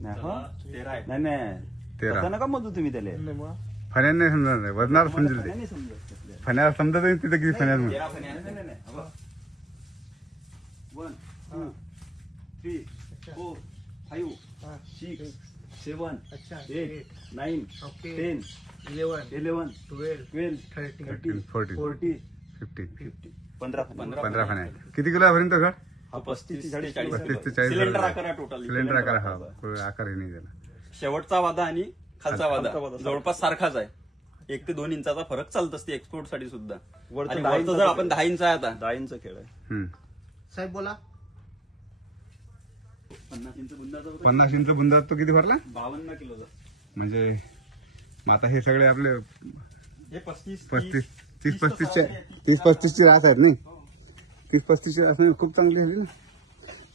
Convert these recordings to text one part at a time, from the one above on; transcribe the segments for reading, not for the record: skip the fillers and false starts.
नाही नाही 13 नका मोजू तुम्ही त्याला. फण्याने नाही समजणार नाही, वजनावर समजेल ते. नाही समजत. फण्याला समजत नाही तिथे किती फण्यात म्हणून. 13 फण्या. नाही नाही 1 2 3 4 5 6 7 8 9 10 11 12 13 14 40 15 15 15 फण्या. किती किलो पर्यंत घर? हा 35 ते 40 35 ते 40 सिलेंडर आकार आहे टोटल. सिलेंडर आकार हा आकार हे नाही त्याला. शेवटचा वादा आणि खालचा वादा जवळपास सारखाच आहे. 1 ते 2 इंचाचा फरक चालत असते एक्सपोर्ट साठी सुद्धा. आणि वरचं जर आपण 10 इंच आहे आता 10 इंच खेळ आहे. साहेब बोला. 50 इंच बुंदाचा होता. 50 इंच बुंदा तो किती भरला? 52 किलोचा. म्हणजे मग आता हे सगळे आपले हे 35 30 35 ची रास आहेत नाही. 30 35 ची रास खूप चांगली झाली ना.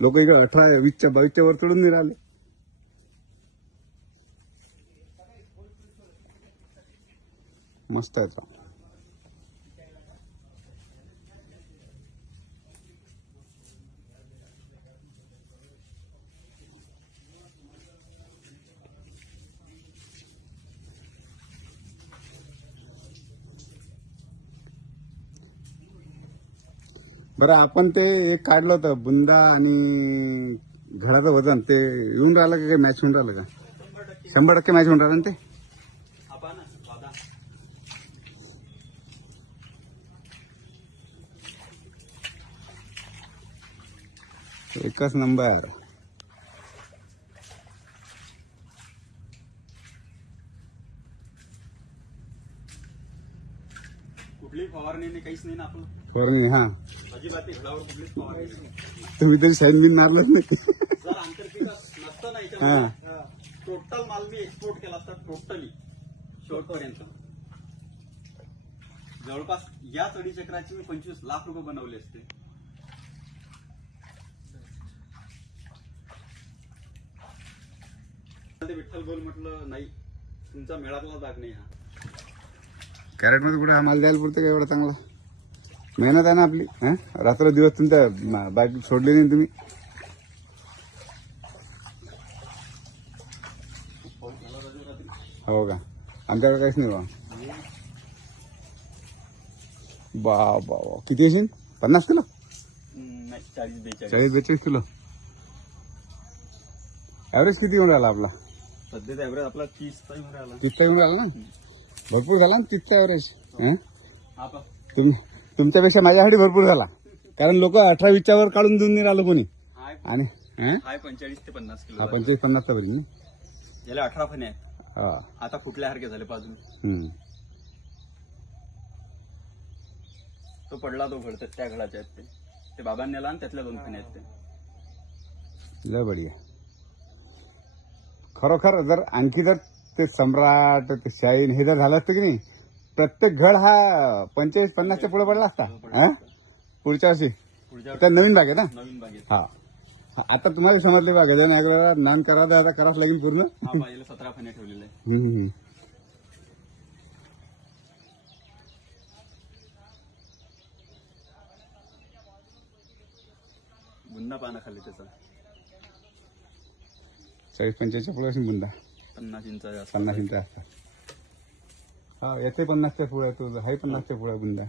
लोक इकडे 18 20 22 वर चढून नाही राहिले. मस्त आहे तो. बरं आपण ते एक काढलं होतं बुंदा आणि घराचं वजन ते येऊन राहिलं का काही मॅच होऊन राहिलं का? 100% मॅच होऊन राहिलं ना ते. एकच नंबर. कुठली फवारणी नाही काहीच नाही ना आपलं. फवारणी हा अजिबात घडावर कुठलीच फवारणी नाही. तुम्ही तरी साईन बिन मारलंच नाही. जर आंतरपीक नसतं नाही टोटल माल मी एक्सपोर्ट केला असता टोटली शेवटपर्यंत. जवळपास या चढी चक्राची मी 25 लाख रुपये बनवले असते. ते विठ्ठल बोल म्हटलं नाही तुमचा मेळातला दाग नाही हा. कॅरेट मध्ये कुठे हा माल द्यायला पुरते का एवढा चांगला? मेहनत आहे ना आपली. रात्र दिवस तुमच्या बाईक सोडली नाही तुम्ही. हो का? आमच्याकडे काहीच नाही बा. बा किती असेल? 50 किलो? नाही 40-42 40-42 किलो. ऍव्हरेज किती येऊन राहिला आपला? सध्याचा ऍव्हरेज आपला 30चा येऊन राहिला. 30चा येऊन राहिला ना. भरपूर झाला ना 30चा ऍव्हरेज. तुमच्यापेक्षा माझ्यासाठी भरपूर झाला. कारण लोक 18-20 वर काढून देऊन नाही राहिलं कोणी. आणि हाय 45 ते 50 किलो. 45-50 चा पाहिजे. याला 18 फणे आहेत. आता कुठल्या सारखे झाले बाजून. तो पडला तो घडत त्या घडाचे आहेत ते बाबांनी नेला आणि त्यातल्या 2 फणे आहेत ते. लय बढिया. खरोखर जर आणखी जर ते सम्राट ते शाहीन हे जर झालं असतं की नाही प्रत्येक घड हा 45-50 च्या पुढे पडला असता. पुढच्या वर्षी त्या नवीन बाग आहे ना. नवीन बागेत हा आता तुम्हाला समजले बा गजानन आग्रह नॉन करा आता करावंच लागेल पूर्ण. 17 फणे ठेवलेले आहे. बुंदा पाना खाली त्याचा 40-45 च्या पुढे असेल बुंदा. 50 इंचा 50 इंच असतात. हा येते 50 च्या पुढे तो हाय 50 च्या पुढे बुंदा.